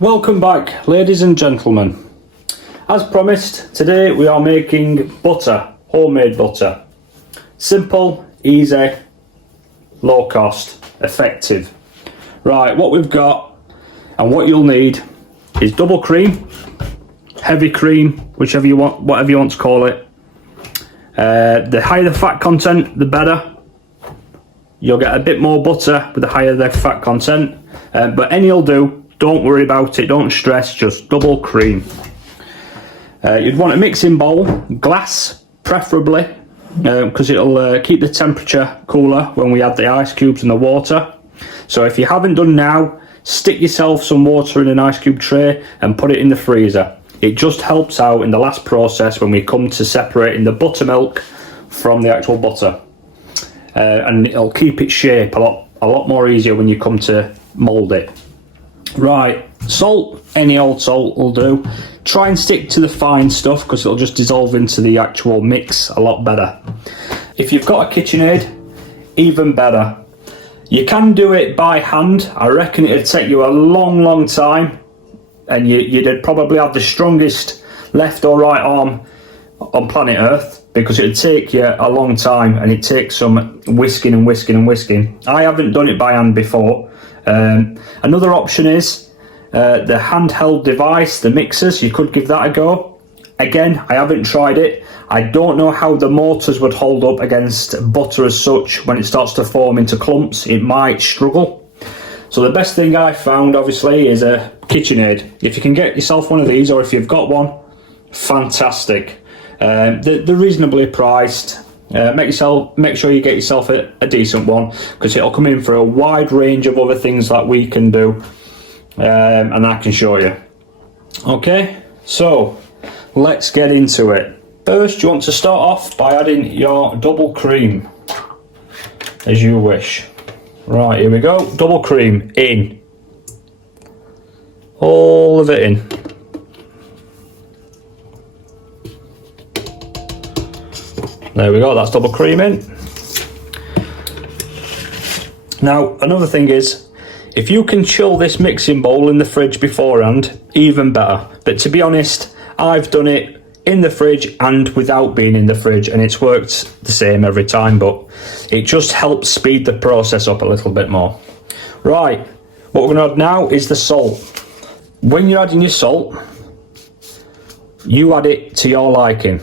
Welcome back, ladies and gentlemen. As promised, today we are making butter, homemade butter. Simple, easy, low cost, effective. Right, what we've got and what you'll need is double cream, heavy cream, whichever you want, whatever you want to call it. The higher the fat content, the better. You'll get a bit more butter with the higher the fat content, but any will do. Don't worry about it, don't stress, just double cream. You'd want a mixing bowl, glass preferably, because it'll keep the temperature cooler when we add the ice cubes and the water. So if you haven't done now, stick yourself some water in an ice cube tray and put it in the freezer. It just helps out in the last process when we come to separating the buttermilk from the actual butter. And it'll keep its shape a lot more easier when you come to mould it. Right, salt, any old salt will do. Try and stick to the fine stuff because it'll just dissolve into the actual mix a lot better. If you've got a KitchenAid, even better. You can do it by hand. I reckon it'd take you a long time, and you'd probably have the strongest left or right arm on planet Earth, because it'd take you a long time and it takes some whisking. I haven't done it by hand before. Another option is the handheld device, the mixers. You could give that a go. Again, I haven't tried it. I don't know how the mortars would hold up against butter as such. When it starts to form into clumps, it might struggle. So the best thing I found, obviously, is a KitchenAid. If you can get yourself one of these, or if you've got one, fantastic. They're reasonably priced. Make sure you get yourself a decent one, because it'll come in for a wide range of other things that we can do, and I can show you. Okay, so let's get into it. First, you want to start off by adding your double cream, as you wish. Right, here we go. Double cream in. All of it in. There we go, that's double cream in. Now, another thing is, if you can chill this mixing bowl in the fridge beforehand, even better. But to be honest, I've done it in the fridge and without being in the fridge, and it's worked the same every time, but it just helps speed the process up a little bit more. Right, what we're going to add now is the salt. When you're adding your salt, you add it to your liking.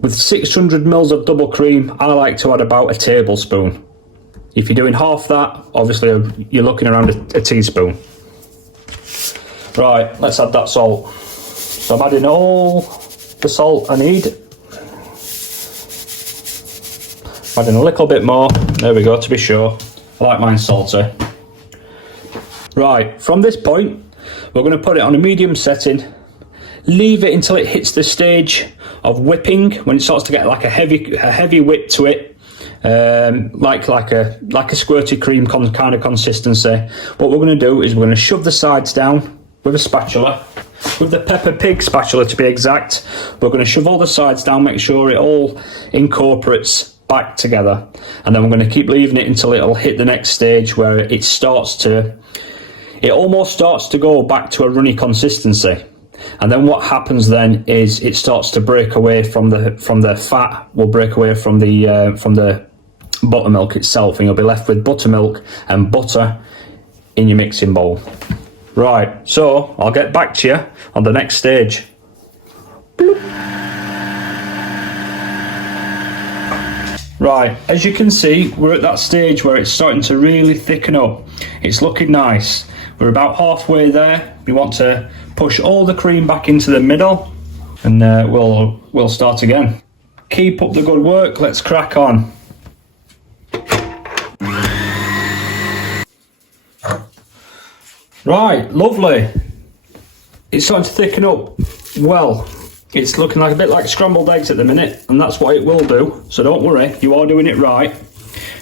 With 600 mils of double cream, I like to add about a tablespoon. If you're doing half that, obviously you're looking around a teaspoon. Right, let's add that salt. So I'm adding all the salt I need. Adding a little bit more, there we go, to be sure. I like mine salty. Right, from this point, we're going to put it on a medium setting. Leave it until it hits the stage of whipping, when it starts to get like a heavy whip to it, like a squirty cream kind of consistency. What we're going to do is we're going to shove the sides down with a spatula, with the Peppa Pig spatula to be exact. We're going to shove all the sides down, make sure it all incorporates back together, and then we're going to keep leaving it until it'll hit the next stage where it almost starts to go back to a runny consistency. And then what happens then is it starts to break away from the fat, will break away from the buttermilk itself, and you'll be left with buttermilk and butter in your mixing bowl. Right, so I'll get back to you on the next stage. Bloop. Right, as you can see, we're at that stage where it's starting to really thicken up. It's looking nice. We're about halfway there. We want to push all the cream back into the middle, and we'll start again. Keep up the good work, let's crack on. Right, lovely. It's starting to thicken up well. It's looking like a bit like scrambled eggs at the minute, and that's what it will do, so don't worry, you are doing it right.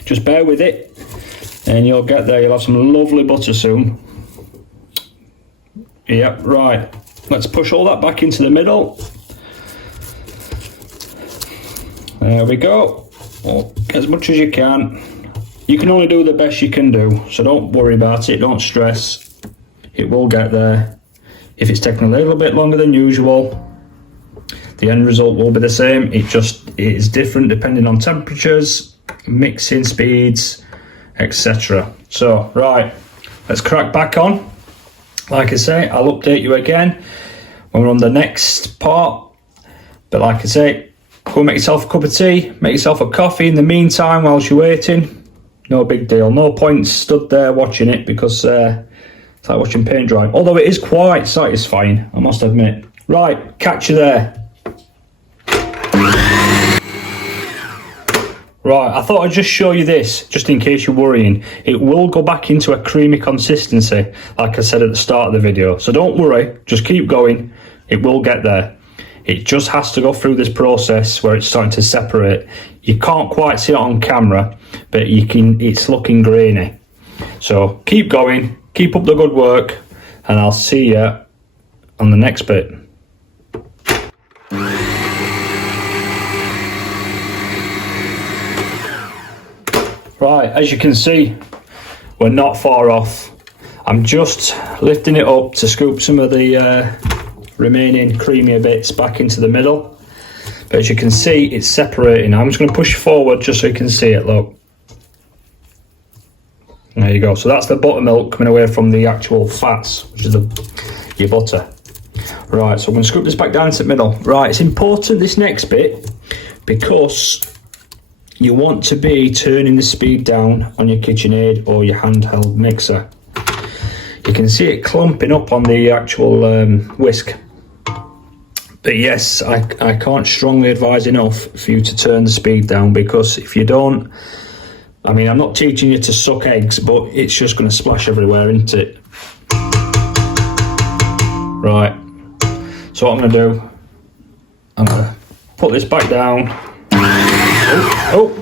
Just bear with it, and you'll get there. You'll have some lovely butter soon. Yep, right. Let's push all that back into the middle. There we go. Oh, as much as you can. You can only do the best you can do, so don't worry about it, don't stress. it will get there. If it's taking a little bit longer than usual, the end result will be the same. It is different depending on temperatures, mixing speeds, etc. So, right, let's crack back on. Like I say, I'll update you again when we're on the next part. But like I say, go make yourself a cup of tea, make yourself a coffee in the meantime whilst you're waiting. No big deal. No point stood there watching it because it's like watching paint dry. Although it is quite satisfying, I must admit. Right, catch you there. Right, I thought I'd just show you this, just in case you're worrying. It will go back into a creamy consistency, like I said at the start of the video. So don't worry, just keep going. It will get there. It just has to go through this process where it's starting to separate. You can't quite see it on camera, but you can. It's looking grainy. So keep going, keep up the good work, and I'll see you on the next bit. Right, as you can see, we're not far off. I'm just lifting it up to scoop some of the remaining creamier bits back into the middle. But as you can see, it's separating. I'm just going to push forward just so you can see it, look. There you go. So that's the buttermilk coming away from the actual fats, which is your butter. Right, so I'm going to scoop this back down into the middle. Right, it's important, this next bit, because you want to be turning the speed down on your KitchenAid or your handheld mixer. You can see it clumping up on the actual whisk. But yes, I can't strongly advise enough for you to turn the speed down, because if you don't, I mean, I'm not teaching you to suck eggs, but it's just going to splash everywhere, isn't it? Right, so what I'm going to do, I'm going to put this back down. Oh,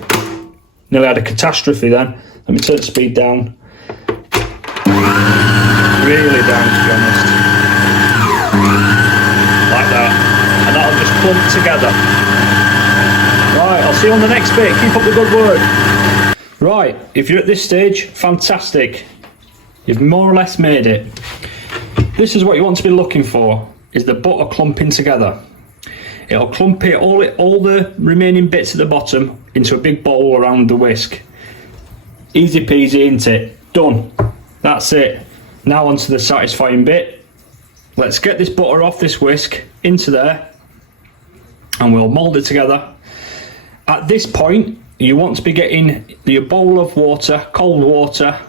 nearly had a catastrophe then. Let me turn the speed down. Really down, to be honest. Like that. And that'll just clump together. Right, I'll see you on the next bit. Keep up the good work. Right, if you're at this stage, fantastic. You've more or less made it. This is what you want to be looking for, is the butter clumping together. It'll clump it, all the remaining bits at the bottom into a big bowl around the whisk. Easy peasy, isn't it? Done. That's it. Now onto the satisfying bit. Let's get this butter off this whisk into there, and we'll mould it together. At this point, you want to be getting your bowl of water, cold water,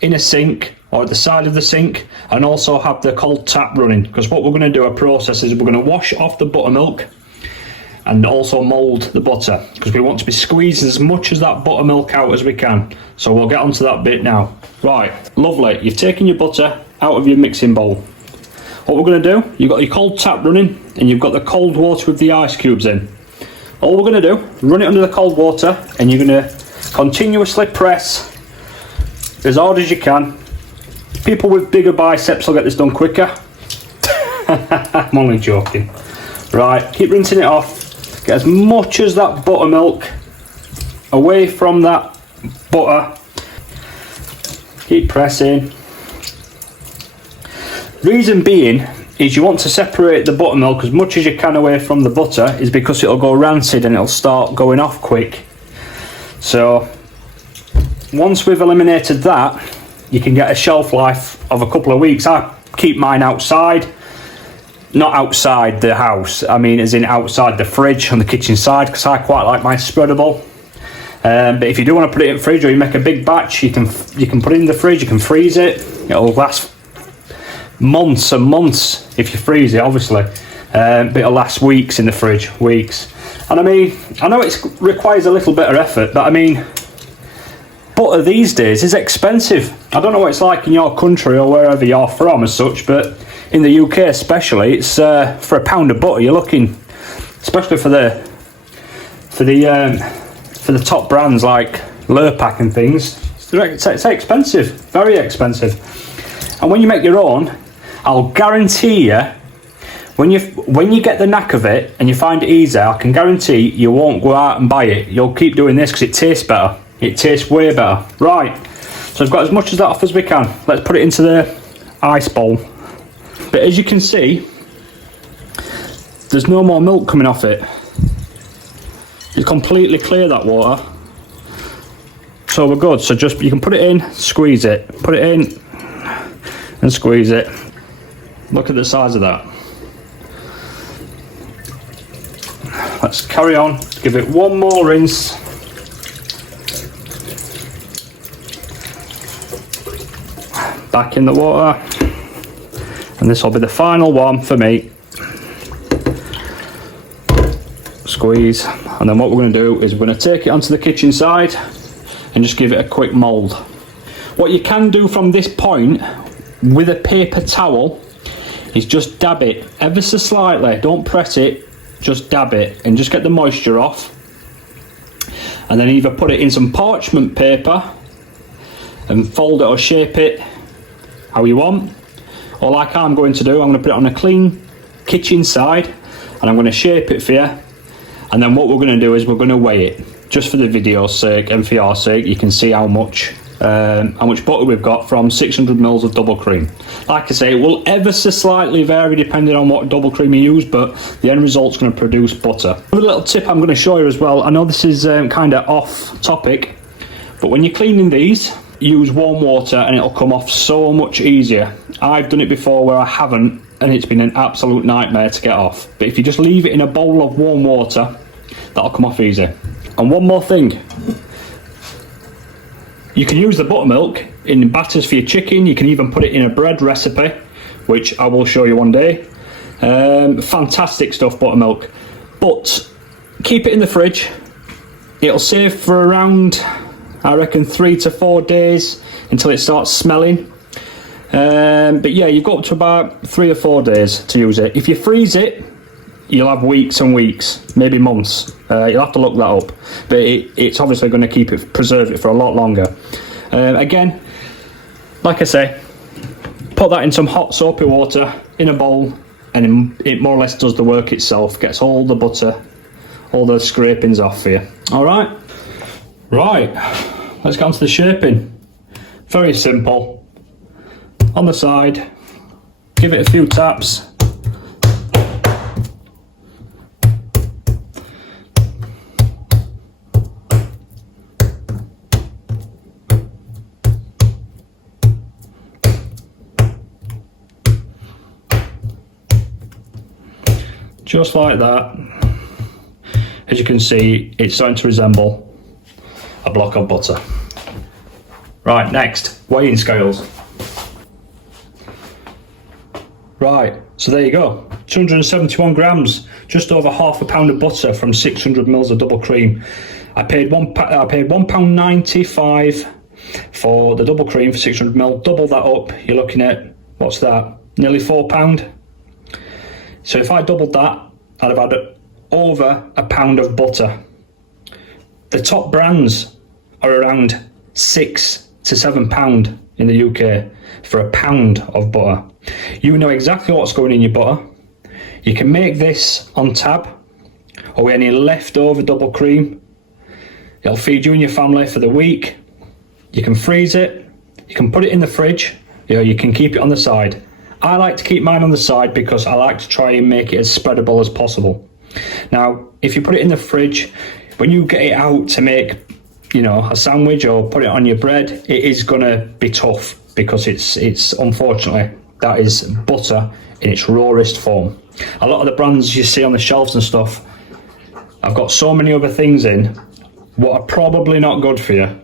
in a sink or at the side of the sink, and also have the cold tap running, because what we're going to do, a process, is we're going to wash off the buttermilk and also mould the butter, because we want to be squeezing as much as that buttermilk out as we can. So we'll get onto that bit now. Right, lovely. You've taken your butter out of your mixing bowl. What we're going to do, you've got your cold tap running and you've got the cold water with the ice cubes in. All we're going to do, run it under the cold water, and you're going to continuously press as hard as you can. People with bigger biceps will get this done quicker. I'm only joking. Right, keep rinsing it off. Get as much as that buttermilk away from that butter. Keep pressing. Reason being is you want to separate the buttermilk as much as you can away from the butter, is because it'll go rancid and it'll start going off quick. So once we've eliminated that, you can get a shelf life of a couple of weeks. I keep mine outside, not outside the house, I mean as in outside the fridge on the kitchen side, because I quite like mine spreadable. But if you do want to put it in the fridge, or you make a big batch, you can put it in the fridge, you can freeze it. It'll last months and months if you freeze it, obviously. But it'll last weeks in the fridge, weeks. And I mean, I know it requires a little bit of effort, but I mean, butter these days is expensive. I don't know what it's like in your country or wherever you're from as such, but in the UK especially, it's for a pound of butter you're looking, especially for the top brands like Lurpak and things. It's expensive, very expensive. And when you make your own, I'll guarantee you, when you get the knack of it and you find it easy, I can guarantee you won't go out and buy it. You'll keep doing this because it tastes better. It tastes way better. Right, so I've got as much of that off as we can. Let's put it into the ice bowl. But as you can see, there's no more milk coming off it. It's completely clear, that water. So we're good. So just, you can put it in, squeeze it. Put it in and squeeze it. Look at the size of that. Let's carry on. Give it one more rinse. Back in the water. And this will be the final one for me. Squeeze. And then what we're going to do is we're going to take it onto the kitchen side and just give it a quick mould. What you can do from this point with a paper towel is just dab it ever so slightly. Don't press it, just dab it and just get the moisture off. And then either put it in some parchment paper and fold it or shape it how you want. Or like I'm going to do, I'm going to put it on a clean kitchen side and I'm going to shape it for you. And then what we're going to do is we're going to weigh it. Just for the video's sake and for your sake, you can see how much butter we've got from 600 mils of double cream. Like I say, it will ever so slightly vary depending on what double cream you use, but the end result's going to produce butter. Another little tip I'm going to show you as well. I know this is kind of off topic, but when you're cleaning these, use warm water and it'll come off so much easier. I've done it before where I haven't, and it's been an absolute nightmare to get off. But if you just leave it in a bowl of warm water, that'll come off easy. And one more thing, you can use the buttermilk in batters for your chicken. You can even put it in a bread recipe, which I will show you one day. Fantastic stuff, buttermilk. But keep it in the fridge. It'll save for around, I reckon, 3 to 4 days until it starts smelling. But yeah, you've got up to about 3 or 4 days to use it. If you freeze it, you'll have weeks and weeks, maybe months. You'll have to look that up, but it's obviously going to preserve it for a lot longer. Again, like I say, put that in some hot soapy water in a bowl, and it more or less does the work itself. Gets all the butter, all the scrapings off for you. All right, let's get on to the shaping. Very simple. On the side, give it a few taps. Just like that. As you can see, it's starting to resemble a block of butter. Right, next, weighing scales. Right, so there you go. 271 grams, just over half a pound of butter from 600 mils of double cream. I paid £1.95 for the double cream for 600 mil. Double that up, you're looking at, what's that? Nearly £4. So if I doubled that, I'd have had over a pound of butter. The top brands are around £6 to £7 in the UK for a pound of butter. You know exactly what's going in your butter. You can make this on tab or with any leftover double cream. It'll feed you and your family for the week. You can freeze it. You can put it in the fridge. You can keep it on the side. I like to keep mine on the side because I like to try and make it as spreadable as possible. Now, if you put it in the fridge, when you get it out to make, a sandwich or put it on your bread, it is going to be tough because it's unfortunately, that is butter in its rawest form. A lot of the brands you see on the shelves and stuff, I've got so many other things in what are probably not good for you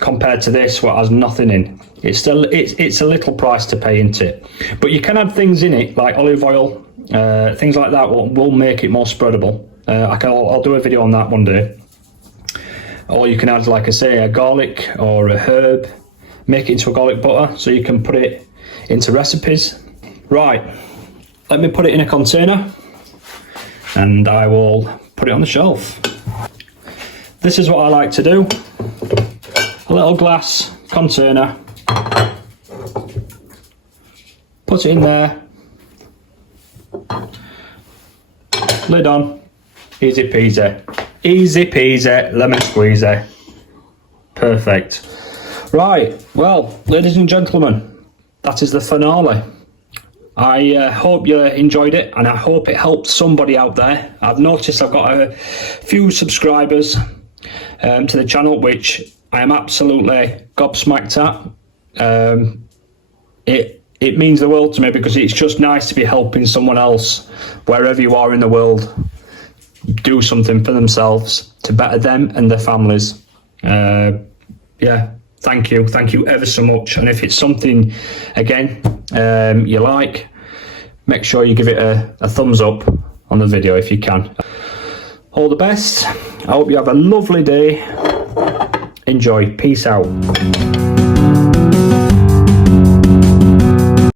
compared to this, what has nothing in. It's a little price to pay into it, but you can add things in it like olive oil, things like that will make it more spreadable. I'll do a video on that one day. Or you can add, like I say, a garlic or a herb, make it into a garlic butter so you can put it into recipes. Right, let me put it in a container and I will put it on the shelf. This is what I like to do. A little glass container. Put it in there. Lid on. Easy peasy. Easy peasy, lemon squeezy. Perfect. Right, well, ladies and gentlemen, that is the finale. I hope you enjoyed it, and I hope it helped somebody out there. I've noticed I've got a few subscribers to the channel, which I am absolutely gobsmacked at. It means the world to me, because it's just nice to be helping someone else, wherever you are in the world, do something for themselves to better them and their families. Yeah, thank you ever so much. And if it's something, again, you like, make sure you give it a thumbs up on the video if you can. All the best. I hope you have a lovely day. Enjoy. Peace out.